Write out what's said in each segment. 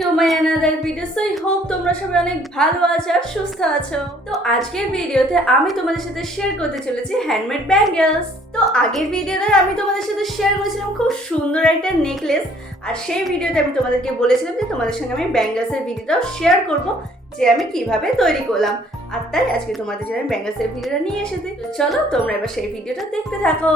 to my another video. So I hope তোমরা সবাই অনেক ভালো আছো আর সুস্থ আছো। তো আজকের ভিডিওতে আমি তোমাদের সাথে শেয়ার করতে চলেছি হ্যান্ডমেড ব্যাঙ্গেলস। তো আগের ভিডিওতে আমি তোমাদের সাথে শেয়ার করেছিলাম খুব সুন্দর একটা নেকলেস, আর সেই ভিডিওতে আমি তোমাদেরকে বলেছিলাম যে তোমাদের সঙ্গে আমি ব্যাঙ্গেলসের ভিডিওটাও শেয়ার করব যে আমি কিভাবে তৈরি করলাম। আর তাই আজকে তোমাদের জন্য আমি ব্যাঙ্গেলসের ভিডিওটা নিয়ে এসেছি। চলো তোমরা এবার সেই ভিডিওটা দেখতে থাকো।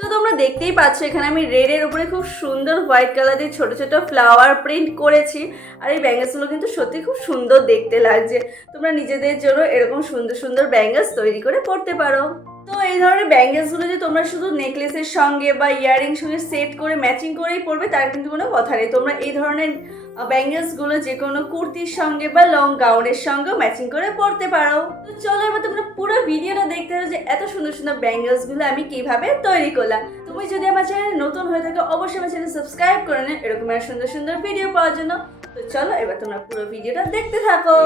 তো তোমরা দেখতেই পাচ্ছ এখানে আমি রেডের উপরে খুব সুন্দর হোয়াইট কালার দিয়ে ছোট ছোট ফ্লাওয়ার প্রিন্ট করেছি। আর এই ব্যাঙ্গেলসগুলো কিন্তু সত্যি খুব সুন্দর দেখতে লাগছে। তোমরা নিজেদের জন্য এরকম সুন্দর সুন্দর ব্যাঙ্গেলস তৈরি করে পরতে পারো। তো এই ধরনের ব্যাঙ্গেলসগুলো যে তোমরা শুধু নেকলেসের সঙ্গে বা ইয়ারিং সঙ্গে সেট করে ম্যাচিং করেই পরবে তার কিন্তু কোনো কথা নেই। তোমরা এই ধরনের ব্যাঙ্গেলসগুলো যে কোনো কুর্তির সঙ্গে বা লং গাউনের সঙ্গেও ম্যাচিং করে পরতে পারো। তো চলো এবার তোমরা পুরো ভিডিওটা দেখতে হবে যে এত সুন্দর সুন্দর ব্যাঙ্গেলসগুলো আমি কিভাবে তৈরি করলাম। তুমি যদি আমার চ্যানেলে নতুন হয়ে থাকো অবশ্যই আমার চ্যানেল সাবস্ক্রাইব করে নে এরকম সুন্দর সুন্দর ভিডিও পাওয়ার জন্য। তো চলো এবার তোমরা পুরো ভিডিওটা দেখতে থাকো।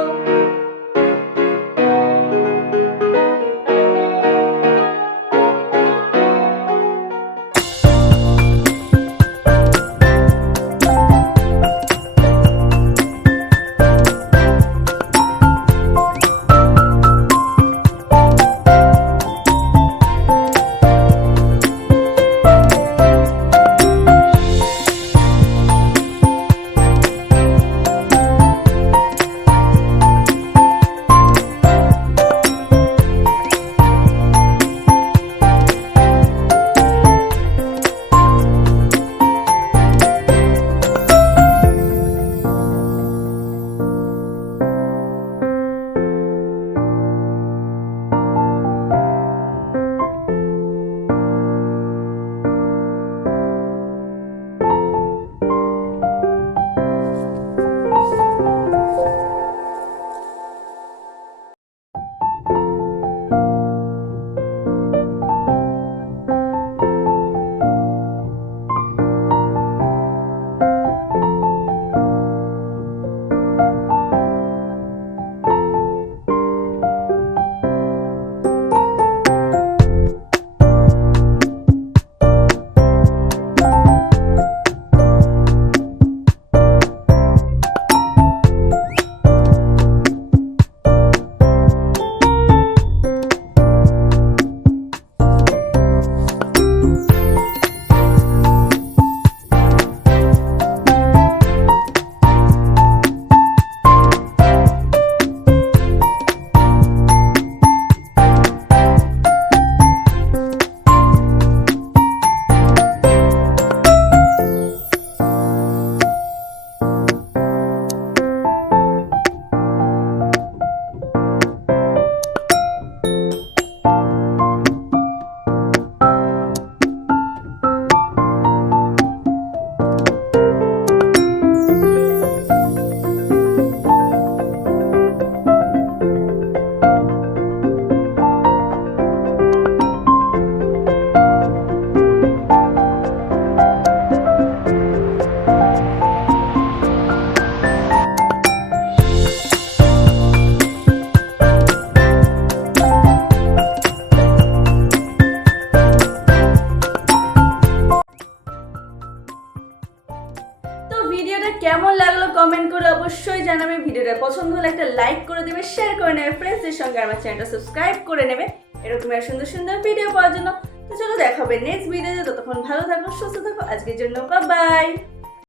ভিডিওটা কেমন লাগলো কমেন্ট করে অবশ্যই জানাবে। ভিডিওটা পছন্দ হলে একটা লাইক করে দেবে, শেয়ার করে নেবে ফ্রেন্ডসদের সঙ্গে, আমার চ্যানেলটা সাবস্ক্রাইব করে নেবে এরকম সুন্দর সুন্দর ভিডিও পাওয়ার জন্য। তো চলো দেখা হবে নেক্সট ভিডিওতে। ততক্ষণ ভালো থাকো, সুস্থ থাকো। আজকের জন্য বাই বাই।